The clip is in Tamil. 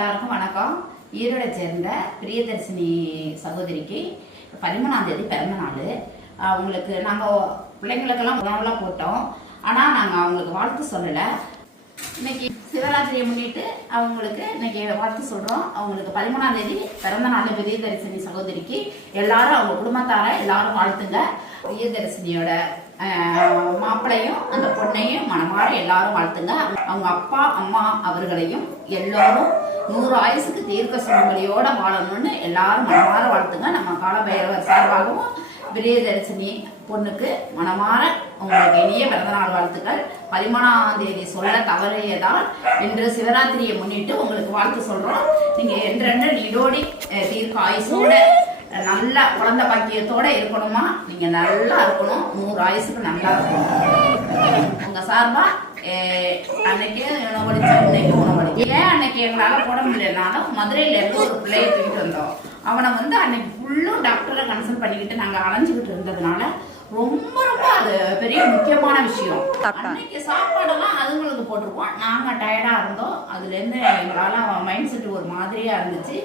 எல்லாருக்கும் வணக்கம். ஈரோடை சேர்ந்த பிரியதர்ஷினி சகோதரிக்கு 13ஆம் தேதி பிறந்த நாள். அவங்களுக்கு நாங்கள் பிள்ளைங்களுக்கெல்லாம் உணவுலாம் போட்டோம். ஆனால் நாங்கள் அவங்களுக்கு வாழ்த்து சொல்லலை. இன்னைக்கு சிவராத்திரியை முன்னிட்டு அவங்களுக்கு இன்னைக்கு வாழ்த்து சொல்கிறோம். அவங்களுக்கு 13ஆம் தேதி பிறந்த நாள் பிரியதர்ஷினி சகோதரிக்கு எல்லாரும் அவங்க குடும்பத்தார எல்லாரும் வாழ்த்துங்க. பிரியதர்ஷினியோட மாப்பிள்ளையும் அந்த பொண்ணையும் மனமாற எல்லாரும் வாழ்த்துங்க. அவங்க அப்பா அம்மா அவர்களையும் எல்லாரும் 100 ஆயுசுக்கு தீர்க்க சுமங்கலியோட வாழணும்னு எல்லாரும் மனமாற வாழ்த்துங்க. நம்ம காலபைரவர் சார்பாகவும் பிரியதர்ஷினி பொண்ணுக்கு மனமாற உங்களுக்கு இனிய பிறந்தநாள் வாழ்த்துக்கள். 13ஆம் தேதி சொல்ல தவறியதால் இன்று சிவராத்திரியை முன்னிட்டு உங்களுக்கு வாழ்த்து சொல்றோம். நீங்க என்றென்று நீடோடி தீர்க்க ஆயுசோட நல்ல குழந்தை பாக்கியத்தோட இருக்கணுமா, நீங்க நல்லா இருக்கணும், 100 ஆயுசுக்கு நல்லா இருக்கணும். உங்க சார்பா அன்னைக்கு உணவடிச்சா இன்னைக்கு உணவடி. ஏன் அன்னைக்கு எங்களால போட முடியலனாலும் மதுரையில இருந்து ஒரு பிள்ளைய தூக்கிட்டு வந்தோம். அவனை அன்னைக்கு ஃபுல்லும் டாக்டரை கன்சல்ட் பண்ணிக்கிட்டு நாங்க அலைஞ்சுக்கிட்டு இருந்ததுனால ரொம்ப ரொம்ப அது பெரிய முக்கியமான விஷயம். அன்னைக்கு சாப்பாடெல்லாம் அதுங்களுக்கு போட்டிருப்போம். நாங்க டயர்டா இருந்தோம். அதுல இருந்து எங்களால மைண்ட் செட் ஒரு மாதிரியா இருந்துச்சு.